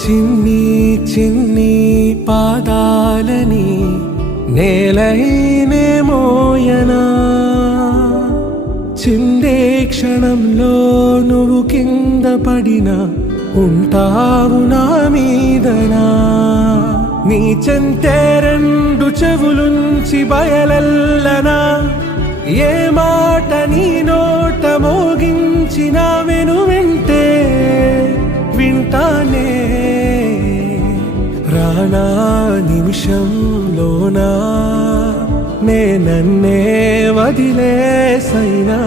చిన్ని చిన్ని పాదాలని నేలైనే మోయనా, చిందే క్షణంలో నువ్వు కింద పడినా ఉంటావు నా మీదనా. నీ చెంతే రెండు చెవులుంచి బయలెల్లనా, ఏ మాట నీ నోట మోగించిన వెను వింటే వింటానే. రానా నిమిషంలోనా నే నన్నే వదిలేసైనా.